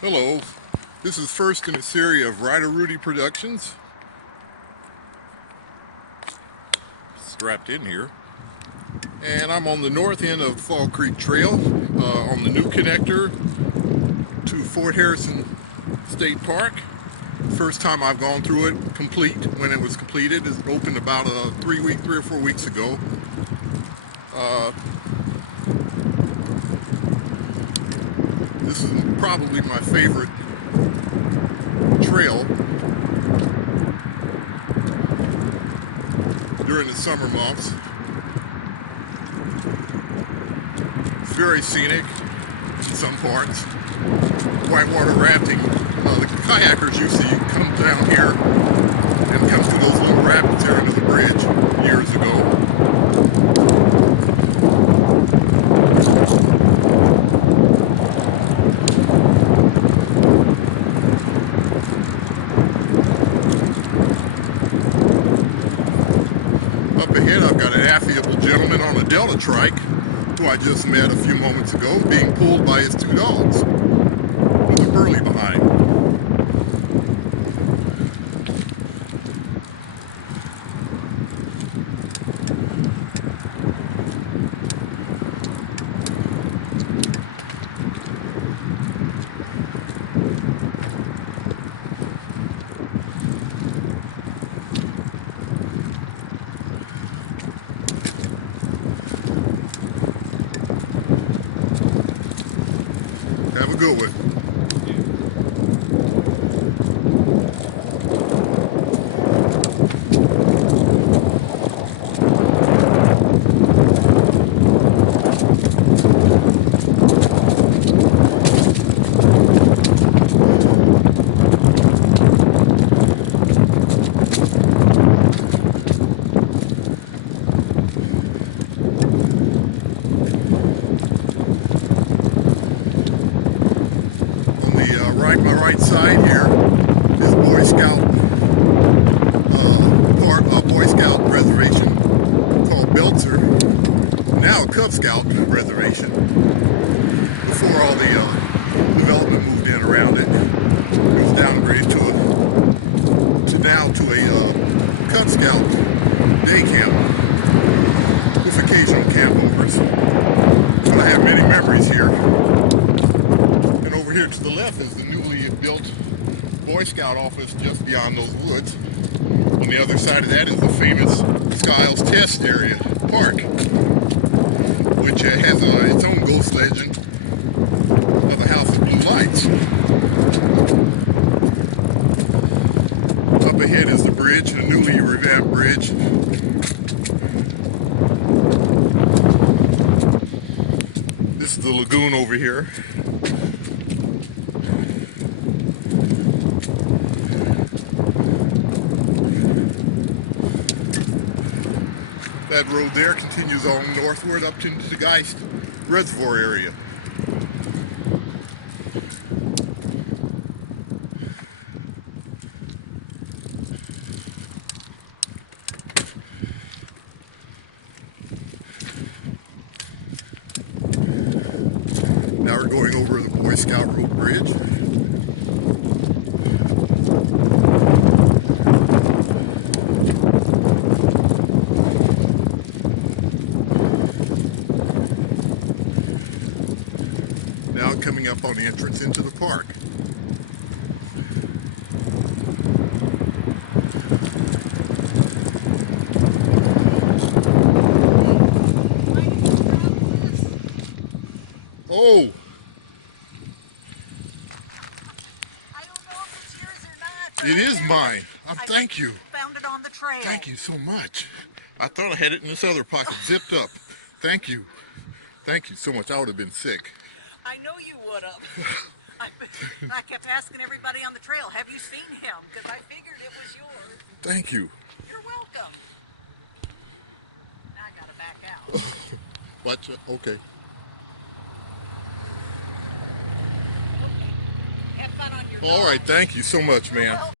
Hello, this is first in a series of Ryder Rudy productions. Strapped in here. And I'm on the north end of Fall Creek Trail on the new connector to Fort Harrison State Park. First time I've gone through it complete. When it was completed, it opened about 3 or 4 weeks ago. This is probably my favorite trail during the summer months. It's very scenic in some parts. Whitewater rafting. The kayakers usually come down here and come through those little rapids there under the bridge years ago. Up ahead, I've got an affable gentleman on a Delta trike who I just met a few moments ago, being pulled by his 2 dogs with a burley behind. Have a good one. My right side here is Boy Scout Boy Scout reservation called Belzer, now Cub Scout reservation. Before all the development moved in around it, it was downgraded to a Cub Scout day camp with occasional campovers. But I have many memories here. And over here to the left is the newly built Boy Scout office just beyond those woods. On the other side of that is the famous Skiles Test Area Park, which has its own ghost legend of a house of blue lights. Up ahead is the bridge, a newly revamped bridge. This is the lagoon over here. That road there continues on northward up into the Geist Reservoir area. Now we're going over the Boy Scout Road Bridge. Now coming up on the entrance into the park. Oh! I don't know if it's yours or not. It is mine. Thank you. Found it on the trail. Thank you so much. I thought I had it in this other pocket zipped up. Thank you. Thank you so much. I would have been sick. I know you would have. I kept asking everybody on the trail, have you seen him? Because I figured it was yours. Thank you. You're welcome. Now I gotta back out. Watch it. Okay. Have fun on your All right. dog. Thank you so much, You're man. welcome.